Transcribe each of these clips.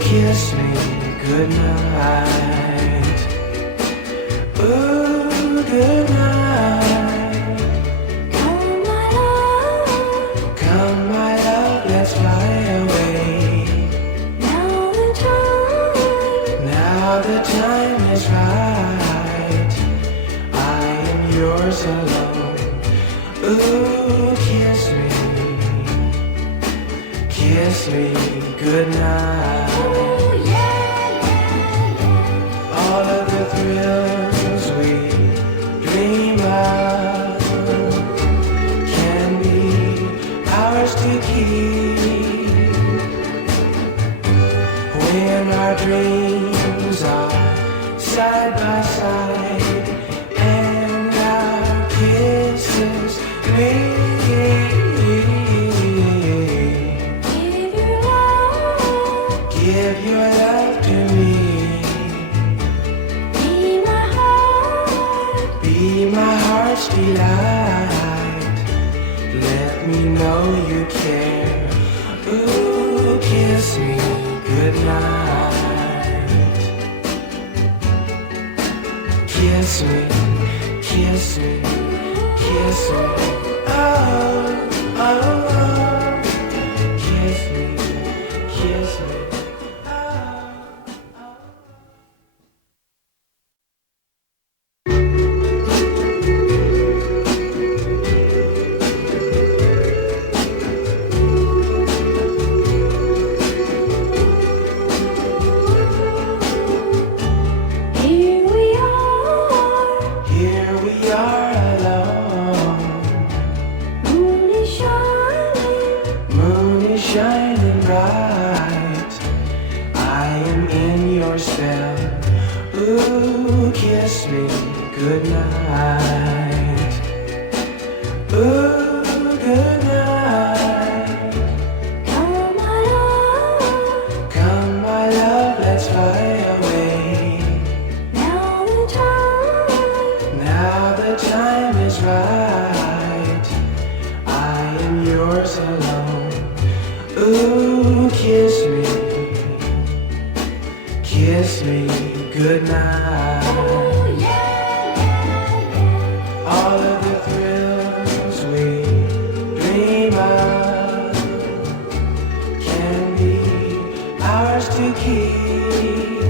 kiss me goodnight. Ooh, goodnight. Come my love, let's fly away. Now the time is right. I am yours alone. Ooh, kiss me goodnight. Ooh, yeah. All of the thrills we dream of can be ours to keep when our dreams are side by side and our kisses meet. Give your love to me. Be my heart's delight. Let me know you care. Ooh, kiss me goodnight. Kiss me, kiss me, kiss me. Oh, oh, oh. Kiss me, kiss me. Here we are alone. Moon is shining bright. I am in your spell. Ooh, kiss me goodnight. Ooh, goodnight. Come my love, let's fly away. Now the time is right. I am yours alone. Ooh, kiss me goodnight. All of the thrills we dream of can be ours to keep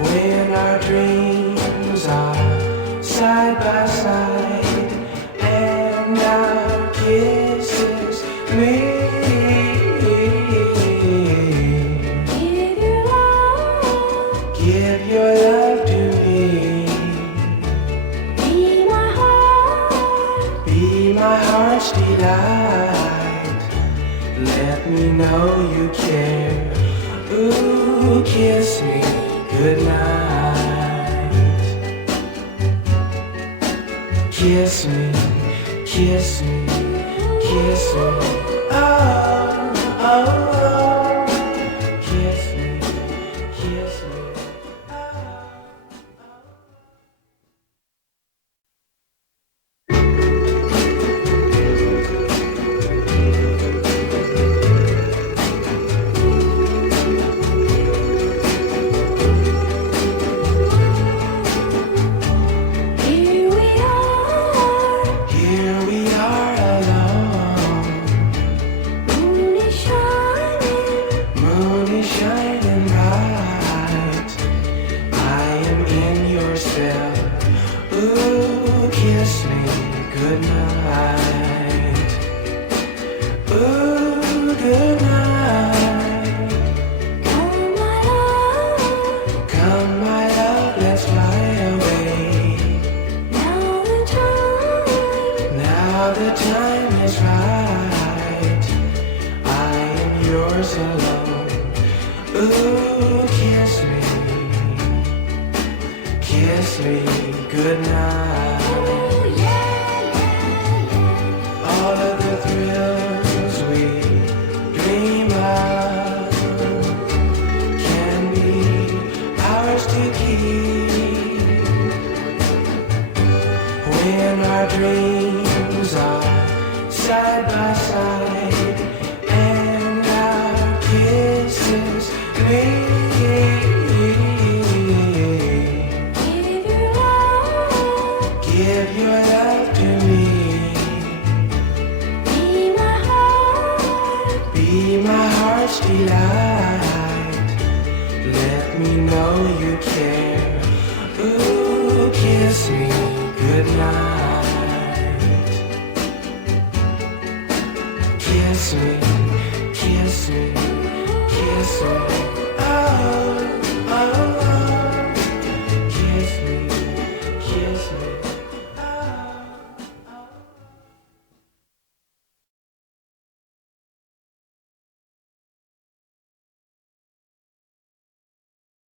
when our dreams are side by side and our kisses meet. Give your love to me. Be my heart's delight. Let me know you care. Ooh, kiss me goodnight. Kiss me, kiss me, kiss me. Oh, oh, oh. Kiss me, kiss me. Here we are alone. Moon is shining bright. I am in your spell. Ooh, kiss me goodnight. Ooh, goodnight. Come my love, let's fly away. Now the time is right. I am yours alone. Ooh, kiss me goodnight. All of the thrills we dream of can be ours to keep when our dreams are side by side and our kids Give your love to me. Be my heart's delight. Let me know you care. Ooh, kiss me goodnight.